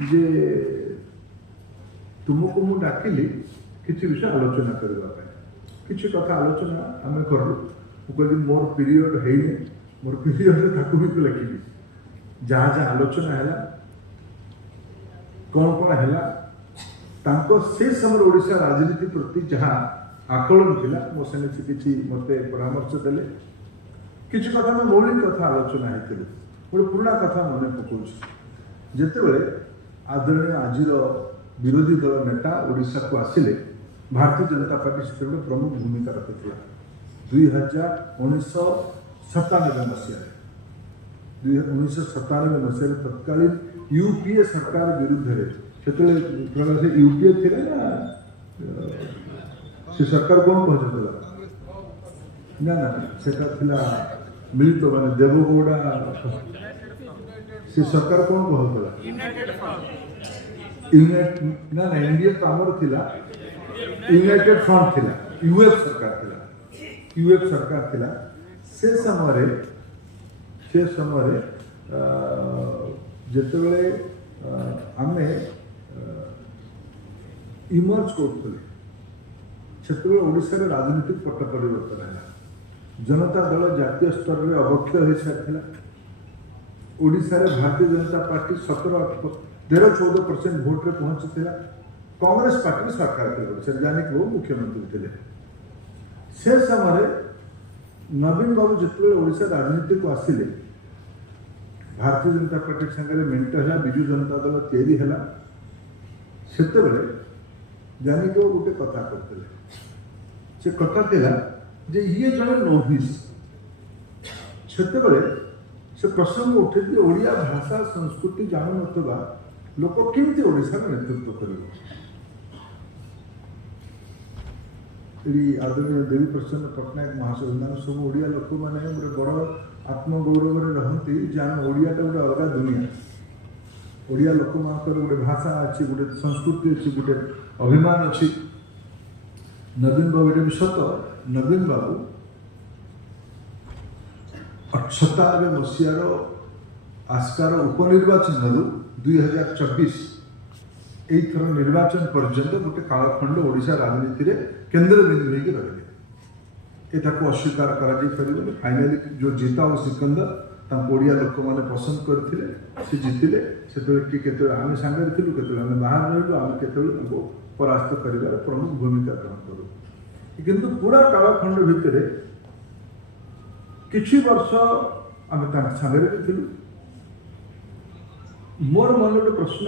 जे तुमको मु डाकिली किसी विषय आलोचना करने किसी कथा आलोचना आम करूँ कहली मोर पीरियड है मोर पीरियड भी तो लिखी जहाँ जहाँ आलोचना है कौन कौन है से समय ओडिशा राजनीति प्रति जहाँ आकलन थिला मो संगे से किसी मते परामर्श देले किसी कथा में मौलिक कथा आलोचना है गोटे पुराना कथा मन पकाउछ जेते बेले आदरणीय आजिर विरोधी दल नेता ओडिशा को आसिले भारतीय जनता पार्टी से प्रमुख भूमिका रखिଥିଲା 1997 मसीह तत्कालीन यूपीए सरकार विरुद्ध से यूपीए थे ना से सरकार कौन कहला ना ना सेटा थिला मिलित माने देवगौड़ा से सरकार कौन कहला यूनाइटेड ना एनडीए तो आमर थिला यूनाइटेड फ्रंट थिला यूएफ सरकार थिला से समय जेतेबेले आमे इमर्ज करते से ओडिशा राजनीतिक पट परिवर्तन है जनता दल जातीय स्तर में अवक्षय हो सारी ओडिशा रे भारतीय जनता पार्टी 13-14% भोट रे पहुंची कांग्रेस पार्टी सरकार जानी कि वो मुख्यमंत्री थे से समय नवीन बाबू जिते ओडिशा राजनीति को आसिले भारतीय जनता पार्टी संगे मेंट है विजु जनता दल तैयारी है से जानी कि वो गोटे कथा करते से कथा थिला जे ये जड़े नोविस से प्रसंग उठे ओडिया भाषा संस्कृति जान नथबा लोक केमती ओडिशा नेतृत्व करिवो आदरणीय देवी प्रसन्न पट्टनायक महाशय मैंने सब ओडिया लोक मैंने गोटे बड़ आत्मगौरव रहती जहाँ ओडियाटा गोटे अलग दुनिया ओडिया लोक मान गोटे भाषा अच्छी गोटे संस्कृति अच्छी गोटे अभिमान अच्छी नवीन बाबू ये भी सत नवीन बाबू 97 मसीहार आस्कार उपनिर्वाचन 2024 एथर निर्वाचन पर्यंत गोटे कालखंड ओडिशा राजनीति रे केंद्र बिंदु होगी रही एटाको अस्वीकार कर फाइनाली जो जीता और सिकंदर ओडिया लोक मैंने पसंद करते से जीतिले से आम सांगे थी के बाहर रही आम के परास्त कर प्रमुख भूमिका ग्रहण करूँ किंतु पूरा कालखंड भितर किछि वर्ष आम सांगे भी थिलु मोर मन गोटे प्रश्न